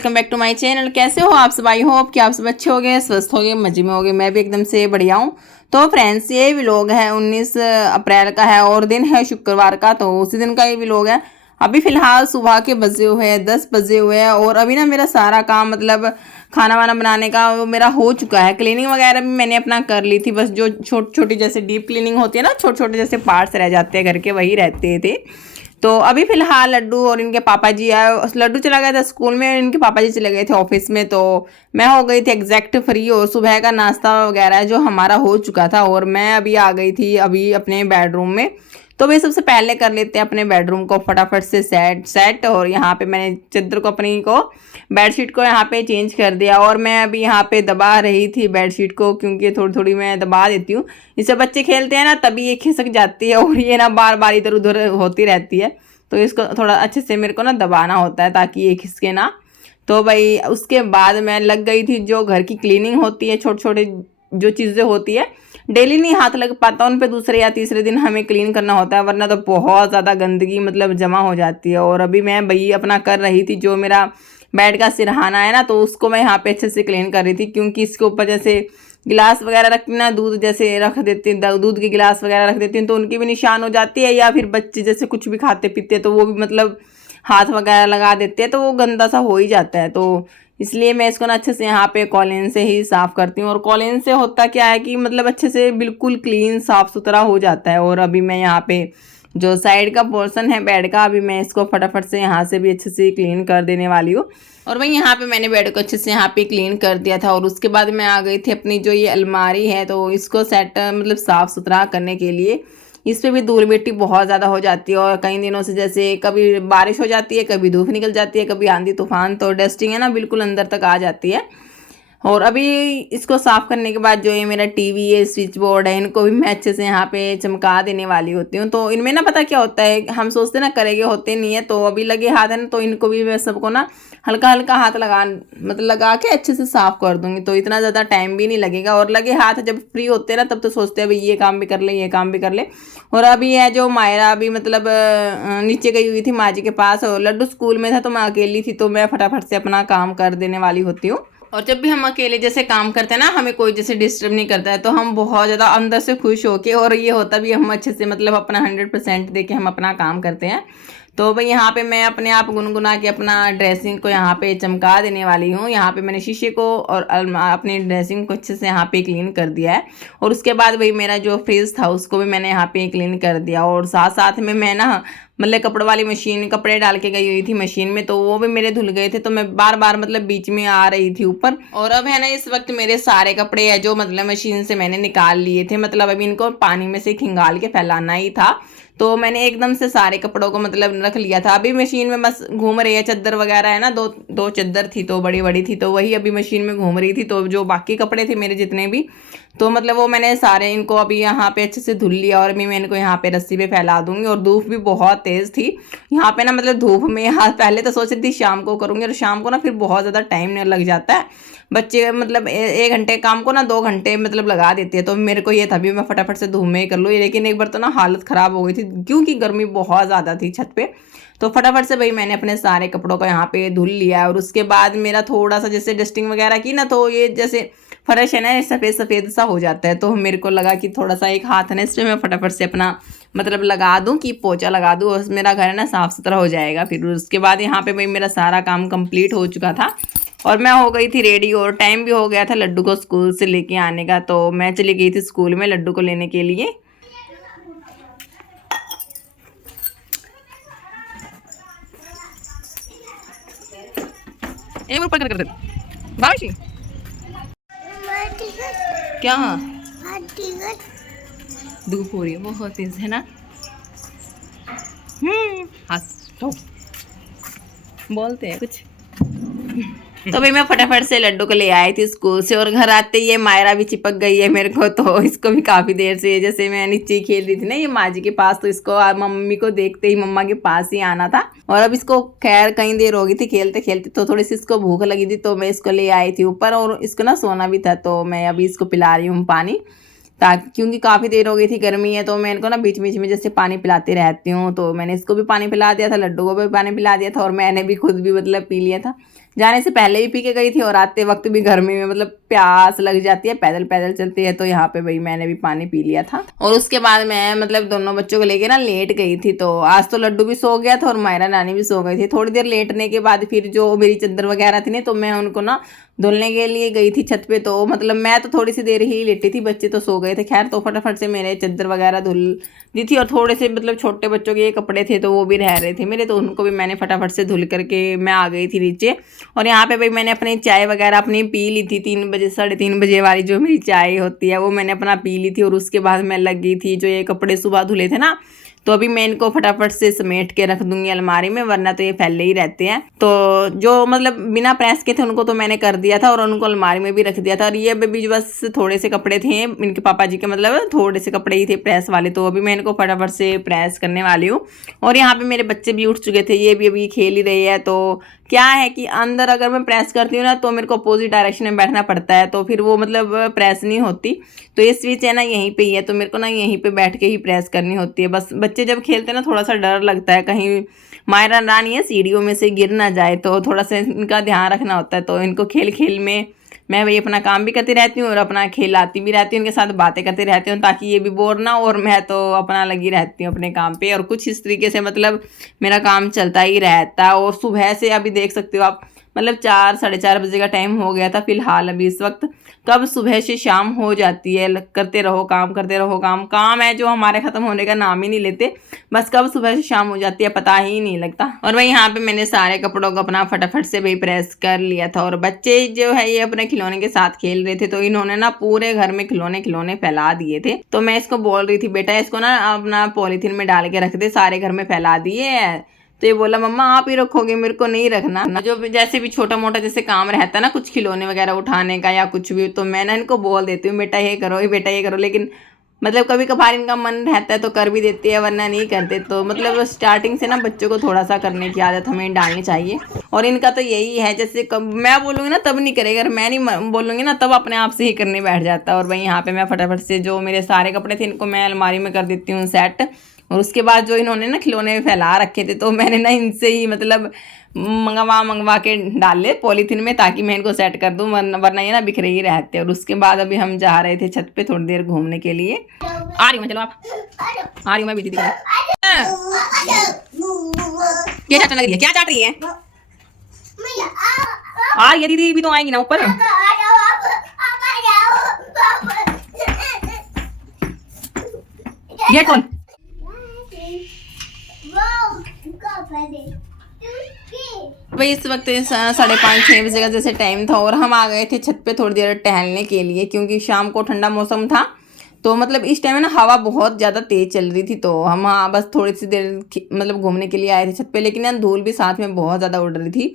Welcome back to my channel. कैसे हो आप सब? आई होप कि आप सब अच्छे हो गए, स्वस्थ हो गए, मजे में हो गए। मैं भी एकदम से बढ़िया हूँ। तो फ्रेंड्स, ये व्लॉग है 19 अप्रैल का है और दिन है शुक्रवार का। तो उसी दिन का ये व्लॉग है। अभी फिलहाल सुबह के बजे हुए हैं 10 बजे हुए हैं और अभी ना मेरा सारा काम मतलब खाना वाना बनाने का वो मेरा हो चुका है। क्लीनिंग वगैरह भी मैंने अपना कर ली थी। बस जो छोटी छोटी जैसे डीप क्लीनिंग होती है ना, छोटे छोटे जैसे पार्ट्स रह जाते हैं घर के, वही रहते थे। तो अभी फिलहाल लड्डू और इनके पापा जी आए। लड्डू चला गया था स्कूल में, इनके पापा जी चले गए थे ऑफिस में। तो मैं हो गई थी एग्जैक्ट फ्री और सुबह का नाश्ता वगैरह जो हमारा हो चुका था और मैं अभी आ गई थी अभी अपने बेडरूम में। तो भाई सबसे पहले कर लेते हैं अपने बेडरूम को फटाफट से सेट। और यहाँ पे मैंने चादर को अपनी को बेडशीट को यहाँ पे चेंज कर दिया और मैं अभी यहाँ पे दबा रही थी बेडशीट को, क्योंकि थोड़ी थोड़ी मैं दबा देती हूँ। इससे बच्चे खेलते हैं ना तभी ये खिसक जाती है और ये ना बार बार इधर उधर होती रहती है। तो इसको थोड़ा अच्छे से मेरे को ना दबाना होता है ताकि ये खिसके ना। तो भाई उसके बाद मैं लग गई थी जो घर की क्लीनिंग होती है, छोटे छोटे जो चीज़ें होती है डेली नहीं हाथ लग पाता उन पे, दूसरे या तीसरे दिन हमें क्लीन करना होता है, वरना तो बहुत ज़्यादा गंदगी मतलब जमा हो जाती है। और अभी मैं भाई अपना कर रही थी जो मेरा बेड का सिरहाना है ना, तो उसको मैं यहाँ पे अच्छे से क्लीन कर रही थी, क्योंकि इसके ऊपर जैसे गिलास वगैरह रखती ना, दूध जैसे रख देती दूध के गिलास वगैरह रख देती हूँ तो उनकी भी निशान हो जाती है, या फिर बच्चे जैसे कुछ भी खाते पीते तो वो भी मतलब हाथ वगैरह लगा देते हैं तो वो गंदा सा हो ही जाता है। तो इसलिए मैं इसको ना अच्छे से यहाँ पे कॉलिन से ही साफ़ करती हूँ। और कॉलिन से होता क्या है कि मतलब अच्छे से बिल्कुल क्लीन साफ़ सुथरा हो जाता है। और अभी मैं यहाँ पे जो साइड का पोर्शन है बेड का, अभी मैं इसको फटाफट से यहाँ से भी अच्छे से क्लीन कर देने वाली हूँ। और वही यहाँ पे मैंने बेड को अच्छे से यहाँ पे क्लीन कर दिया था और उसके बाद मैं आ गई थी अपनी जो ये अलमारी है तो इसको सेट मतलब साफ़ सुथरा करने के लिए। इस पे भी धूल मिट्टी बहुत ज़्यादा हो जाती है और कई दिनों से जैसे कभी बारिश हो जाती है, कभी धूप निकल जाती है, कभी आंधी तूफान, तो डस्टिंग है ना बिल्कुल अंदर तक आ जाती है। और अभी इसको साफ़ करने के बाद जो ये मेरा टीवी है, स्विच बोर्ड है, इनको भी मैं अच्छे से यहाँ पे चमका देने वाली होती हूँ। तो इनमें ना पता क्या होता है, हम सोचते ना करेंगे, होते नहीं है। तो अभी लगे हाथ है ना, तो इनको भी मैं सबको ना हल्का हल्का हाथ लगा के अच्छे से साफ़ कर दूँगी, तो इतना ज़्यादा टाइम भी नहीं लगेगा। और लगे हाथ जब फ्री होते हैं ना तब तो सोचते हैं भाई ये काम भी कर ले, ये काम भी कर ले। और अभी है जो मायरा अभी मतलब नीचे गई हुई थी माँ जी के पास और लड्डू स्कूल में था तो मैं अकेली थी, तो मैं फटाफट से अपना काम कर देने वाली होती हूँ। और जब भी हम अकेले जैसे काम करते हैं ना, हमें कोई जैसे डिस्टर्ब नहीं करता है, तो हम बहुत ज़्यादा अंदर से खुश होके, और ये होता भी हम अच्छे से मतलब अपना 100% दे के हम अपना काम करते हैं। तो भाई यहाँ पे मैं अपने आप गुनगुना के अपना ड्रेसिंग को यहाँ पे चमका देने वाली हूँ। यहाँ पे मैंने शीशे को और अपनी ड्रेसिंग को अच्छे से यहाँ पे क्लीन कर दिया है। और उसके बाद भाई मेरा जो फ्रिज था उसको भी मैंने यहाँ पे क्लीन कर दिया। और साथ साथ में मैं ना मतलब कपड़े वाली मशीन, कपड़े डाल के गई हुई थी मशीन में, तो वो भी मेरे धुल गए थे, तो मैं बार बार मतलब बीच में आ रही थी ऊपर। और अब है ना इस वक्त मेरे सारे कपड़े है जो मतलब मशीन से मैंने निकाल लिए थे, मतलब अभी इनको पानी में से खिंगाल के फैलाना ही था। तो मैंने एकदम से सारे कपड़ों को मतलब रख लिया था। अभी मशीन में बस घूम रही है, चादर वगैरह है ना, दो चादर थी तो बड़ी बड़ी थी, तो वही अभी मशीन में घूम रही थी। तो जो बाकी कपड़े थे मेरे जितने भी, तो मतलब वो मैंने सारे इनको अभी यहाँ पे अच्छे से धुल लिया और अभी मैं इनको यहाँ पे रस्सी पे फैला दूंगी। और धूप भी बहुत तेज़ थी यहाँ पे ना, मतलब धूप में यहाँ पहले तो सोच रही थी शाम को करूँगी, और शाम को ना फिर बहुत ज़्यादा टाइम लग जाता है। बच्चे मतलब 1 घंटे काम को ना 2 घंटे मतलब लगा देते हैं, तो मेरे को ये था भी मैं फटाफट से धूप में ही कर लूँ। लेकिन एक बार तो ना हालत ख़राब हो गई थी क्योंकि गर्मी बहुत ज़्यादा थी छत पे। तो फटाफट से भाई मैंने अपने सारे कपड़ों को यहाँ पे धुल लिया। और उसके बाद मेरा थोड़ा सा जैसे डस्टिंग वगैरह की ना, तो ये जैसे फर्श है ना सफ़ेद सफ़ेद सा हो जाता है, तो मेरे को लगा कि थोड़ा सा एक हाथ है ना इस पर मैं फटाफट से अपना मतलब लगा दूं कि पोछा लगा दूं और मेरा घर है ना साफ़ सुथरा हो जाएगा। फिर उसके बाद यहाँ पे भाई मेरा सारा काम कंप्लीट हो चुका था और मैं हो गई थी रेडी और टाइम भी हो गया था लड्डू को स्कूल से लेके आने का। तो मैं चली गई थी स्कूल में लड्डू को लेने के लिए। एक ऊपर कर बारिश क्या धूप हो रही है बहुत तेज है ना। हंस बोलते हैं कुछ। तो भाई मैं फटाफट से लड्डू को ले आई थी स्कूल से और घर आते ही ये मायरा भी चिपक गई है मेरे को। तो इसको भी काफ़ी देर से जैसे मैं नीचे ही खेल रही थी ना ये माँ जी के पास, तो इसको मम्मी को देखते ही मम्मा के पास ही आना था। और अब इसको खैर कई देर हो गई थी खेलते खेलते, तो थोड़ी सी इसको भूख लगी थी, तो मैं इसको ले आई थी ऊपर। और इसको ना सोना भी था, तो मैं अभी इसको पिला रही हूँ पानी, ताकि क्योंकि काफ़ी देर हो गई थी, गर्मी है, तो मैं इनको ना बीच बीच में जैसे पानी पिलाती रहती हूँ। तो मैंने इसको भी पानी पिला दिया था, लड्डू को भी पानी पिला दिया था और मैंने भी खुद भी मतलब पी लिया था। जाने से पहले भी पी के गई थी और आते वक्त भी गर्मी में मतलब प्यास लग जाती है, पैदल पैदल चलती है, तो यहाँ पे भाई मैंने भी पानी पी लिया था। और उसके बाद मैं मतलब दोनों बच्चों को लेके ना लेट गई थी। तो आज तो लड्डू भी सो गया था और मायरा नानी भी सो गई थी। थोड़ी देर लेटने के बाद फिर जो मेरी चादर वगैरह थी ना, तो मैं उनको ना धुलने के लिए गई थी छत पे। तो मतलब मैं तो थोड़ी सी देर ही लेटी थी, बच्चे तो सो गए थे। खैर तो फटाफट से मेरे चादर वगैरह धुल दी थी और थोड़े से मतलब छोटे बच्चों के कपड़े थे तो वो भी रह रहे थे मेरे, तो उनको भी मैंने फटाफट से धुल करके मैं आ गई थी नीचे। और यहाँ पे भाई मैंने अपनी चाय वगैरह अपनी पी ली थी, 3 बजे 3:30 वाली जो मेरी चाय होती है वो मैंने अपना पी ली थी। और उसके बाद मैं लग गई थी जो ये कपड़े सुबह धुले थे ना, तो अभी मैं इनको फटाफट से समेट के रख दूंगी अलमारी में, वरना तो ये फैले ही रहते हैं। तो जो मतलब बिना प्रेस के थे उनको तो मैंने कर दिया था और उनको अलमारी में भी रख दिया था। और ये अभी बस थोड़े से कपड़े थे इनके पापा जी के, मतलब थोड़े से कपड़े ही थे प्रेस वाले, तो अभी मैं इनको फटाफट से प्रेस करने वाली हूँ। और यहाँ पे मेरे बच्चे भी उठ चुके थे, ये भी अभी खेल ही रहे हैं। तो क्या है कि अंदर अगर मैं प्रेस करती हूँ ना तो मेरे को अपोजिट डायरेक्शन में बैठना पड़ता है, तो फिर वो मतलब प्रेस नहीं होती। तो ये स्विच है ना यहीं पे ही है, तो मेरे को ना यहीं पे बैठ के ही प्रेस करनी होती है। बस बच्चे जब खेलते हैं ना थोड़ा सा डर लगता है कहीं मायरा रानी है सीढ़ियों में से गिर ना जाए, तो थोड़ा सा इनका ध्यान रखना होता है। तो इनको खेल खेल में मैं भाई अपना काम भी करती रहती हूँ और अपना खेलाती भी रहती हूँ, उनके साथ बातें करती रहती हूँ ताकि ये भी बोर ना हो, और मैं तो अपना लगी रहती हूँ अपने काम पे। और कुछ इस तरीके से मतलब मेरा काम चलता ही रहता है। और सुबह से अभी देख सकते हो आप, मतलब 4 4:30 बजे का टाइम हो गया था फिलहाल अभी इस वक्त। कब सुबह से शाम हो जाती है, करते रहो काम, करते रहो काम, काम है जो हमारे ख़त्म होने का नाम ही नहीं लेते। बस कब सुबह से शाम हो जाती है पता ही नहीं लगता। और भाई यहाँ पे मैंने सारे कपड़ों को अपना फटाफट से भाई प्रेस कर लिया था। और बच्चे जो है ये अपने खिलौने के साथ खेल रहे थे, तो इन्होंने ना पूरे घर में खिलौने खिलौने फैला दिए थे। तो मैं इसको बोल रही थी बेटा इसको ना अपना पॉलीथीन में डाल के रख दे, सारे घर में फैला दिए है। तो ये बोला मम्मा आप ही रखोगे, मेरे को नहीं रखना। जो जैसे भी छोटा मोटा जैसे काम रहता है ना कुछ खिलौने वगैरह उठाने का या कुछ भी, तो मैं ना इनको बोल देती हूँ बेटा ये करो, बेटा ये करो। लेकिन मतलब कभी कभार इनका मन रहता है तो कर भी देते हैं, वरना नहीं करते। तो मतलब स्टार्टिंग से ना बच्चों को थोड़ा सा करने की आदत हमें डालनी चाहिए। और इनका तो यही है, जैसे कब मैं बोलूँगी ना तब नहीं करेगा, अगर मैं नहीं बोलूँगी ना तब अपने आप से ही करने बैठ जाता है। और वहीं यहाँ पे मैं फटाफट से जो मेरे सारे कपड़े थे इनको मैं अलमारी में कर देती हूँ सेट। और उसके बाद जो इन्होंने ना खिलौने फैला रखे थे तो मैंने ना इनसे ही मतलब मंगवा के डाल ले पॉलीथीन में, ताकि मैं इनको सेट कर दूं, वरना ये ना बिखरे ही रहते। और उसके बाद अभी हम जा रहे थे छत पे थोड़ी देर घूमने के लिए। आ रही हूँ चलो आप, आ रही हूँ मैं भी दीदी। क्या चाटने लग रही है, क्या चाट रही है? आ रही है दीदी भी तो आएंगी ना ऊपर। गेट खोल। भाई इस वक्त 5:30 6 बजे का जैसे टाइम था और हम आ गए थे छत पे थोड़ी देर टहलने के लिए, क्योंकि शाम को ठंडा मौसम था। तो मतलब इस टाइम ना हवा बहुत ज़्यादा तेज़ चल रही थी, तो हम बस थोड़ी सी देर मतलब घूमने के लिए आए थे छत पे। लेकिन ना धूल भी साथ में बहुत ज़्यादा उड़ रही थी,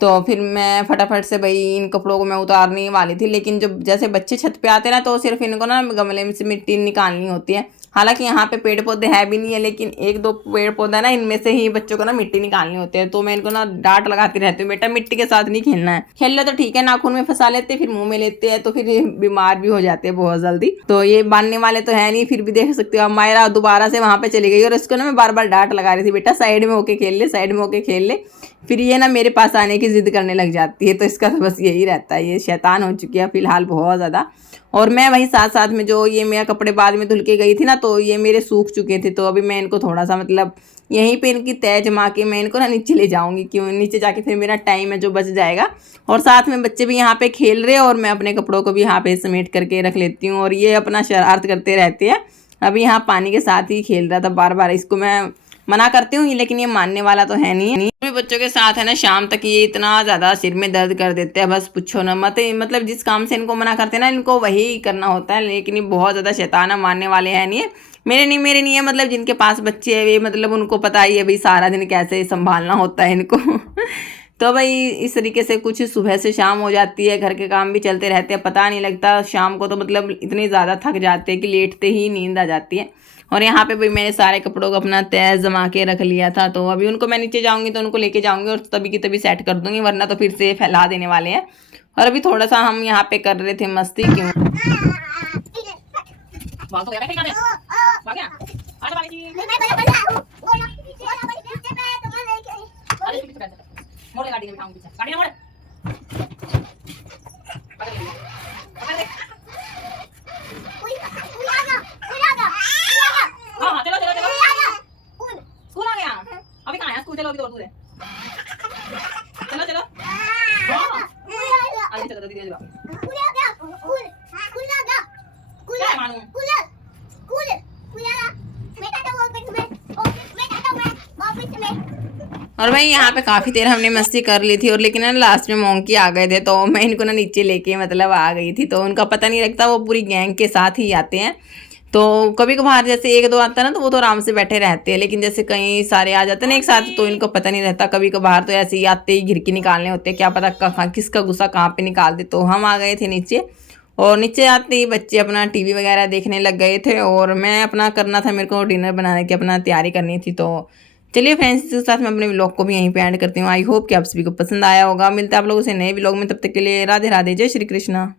तो फिर मैं फटाफट से भाई इन कपड़ों को मैं उतारने वाली थी। लेकिन जब जैसे बच्चे छत पे आते ना तो सिर्फ इनको ना गमले में से मिट्टी निकालनी होती है। हालांकि यहाँ पे पेड़ पौधे है भी नहीं है, लेकिन 1 2 पेड़ पौधा ना इनमें से ही बच्चों को ना मिट्टी निकालनी होती है। तो मैं इनको ना डांट लगाती रहती हूँ, बेटा मिट्टी के साथ नहीं खेलना है। खेल लो तो ठीक है, नाखून में फंसा लेते फिर मुंह में लेते हैं, तो फिर बीमार भी हो जाते हैं बहुत जल्दी। तो ये बांधने वाले तो है नहीं, फिर भी देख सकते हो अब मायरा दोबारा से वहां पे चली गई। और इसको ना मैं बार बार डांट लगा रही थी, बेटा साइड में होके खेल ले, साइड में होके खेल ले। फिर ये ना मेरे पास आने की जिद करने लग जाती है। तो इसका तो बस यही रहता है, ये शैतान हो चुकी है फिलहाल बहुत ज़्यादा। और मैं वहीं साथ साथ में जो ये मेरा कपड़े बाद में धुल के गई थी ना, तो ये मेरे सूख चुके थे। तो अभी मैं इनको थोड़ा सा मतलब यहीं पे इनकी तय जमा के मैं इनको ना नीचे ले जाऊंगी, क्यों नीचे जाके फिर मेरा टाइम है जो बच जाएगा। और साथ में बच्चे भी यहाँ पे खेल रहे हैं और मैं अपने कपड़ों को भी यहाँ पे समेट करके रख लेती हूँ। और ये अपना शरारत करते रहते हैं। अभी यहाँ पानी के साथ ही खेल रहा था, बार बार इसको मैं मना करती हूँ लेकिन ये मानने वाला तो है नहीं। बच्चों के साथ है ना शाम तक ये इतना ज़्यादा सिर में दर्द कर देते हैं, बस पूछो ना मत। मतलब जिस काम से इनको मना करते हैं ना इनको वही करना होता है। लेकिन ये बहुत ज़्यादा शैतान है, मानने वाले हैं नहीं है। मेरे नहीं है, मतलब जिनके पास बच्चे हैं वे मतलब उनको पता ही है भाई सारा दिन कैसे संभालना होता है इनको। तो भाई इस तरीके से कुछ सुबह से शाम हो जाती है, घर के काम भी चलते रहते हैं, पता नहीं लगता। शाम को तो मतलब इतने ज़्यादा थक जाते हैं कि लेटते ही नींद आ जाती है। और यहाँ पे भाई मैंने सारे कपड़ों को अपना तय जमा के रख लिया था। तो अभी उनको मैं नीचे जाऊँगी तो उनको लेके जाऊँगी और तभी की तभी सेट कर दूँगी, वरना तो फिर से फैला देने वाले हैं। और अभी थोड़ा सा हम यहाँ पे कर रहे थे मस्ती, क्यों और भाई यहाँ पे काफ़ी देर हमने मस्ती कर ली थी, और लेकिन ना लास्ट में मोंकी आ गए थे, तो मैं इनको ना नीचे लेके मतलब आ गई थी। तो उनका पता नहीं लगता, वो पूरी गैंग के साथ ही आते हैं। तो कभी कभार जैसे एक दो आता है ना, तो वो तो आराम से बैठे रहते हैं, लेकिन जैसे कई सारे आ जाते हैं ना एक साथ, तो इनको पता नहीं रहता। कभी कभार तो ऐसे ही आते ही घिरकी निकालने होते हैं, क्या पता कहाँ किसका गुस्सा कहाँ पे निकाल दे। तो हम आ गए थे नीचे, और नीचे आते ही बच्चे अपना टीवी वगैरह देखने लग गए थे, और मैं अपना करना था, मेरे को डिनर बनाने की अपना तैयारी करनी थी। तो चलिए फ्रेंड्स, इसके साथ मैं अपने व्लॉग को भी यहीं पे एंड करती हूँ। आई होप कि आप सभी को पसंद आया होगा। मिलते हैं आप लोगों से नए व्लॉग में, तब तक के लिए राधे राधे, जय श्री कृष्णा।